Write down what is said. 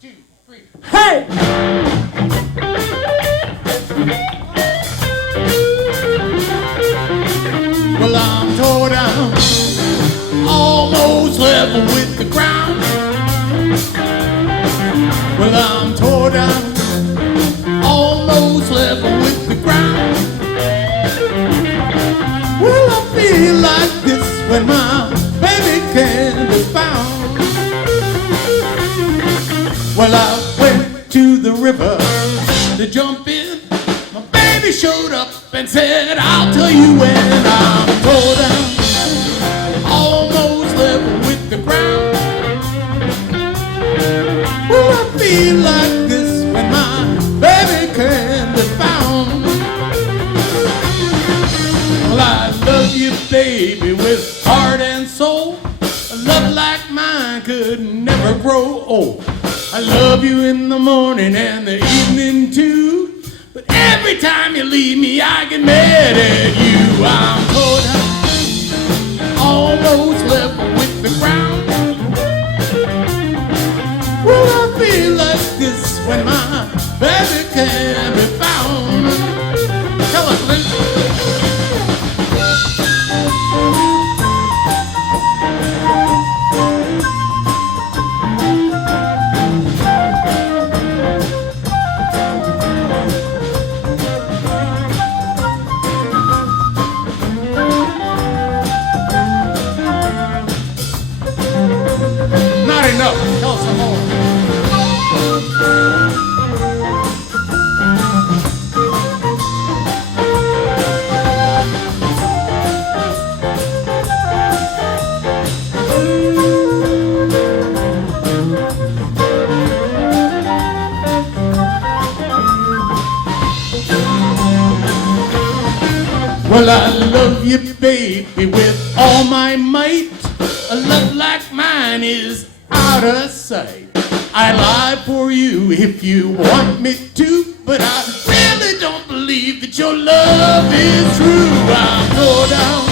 2, 3. Hey! Well, I'm tore down, almost level with the ground. Well, I'm tore down, almost level with the ground. Well, I feel like this when my baby can be found. Well, I went to the river to jump in. My baby showed up and said, I'll tell you when. I'm tore down, almost level with the ground. Well, I feel like this when my baby can be found. Well, I love you, baby, with heart and soul. A love like mine could never grow old. I love you in the morning and the evening too. But every time you leave me, I get mad at you. I'm tore down, almost level with the ground. Well, I feel like this when my baby can be found. Tell us, Lindsay. Not enough. Tell us some more. Well, I love you, baby, with all my might. A love like mine is out of sight. I lie for you if you want me to, but I really don't believe that your love is true. I'm tore down,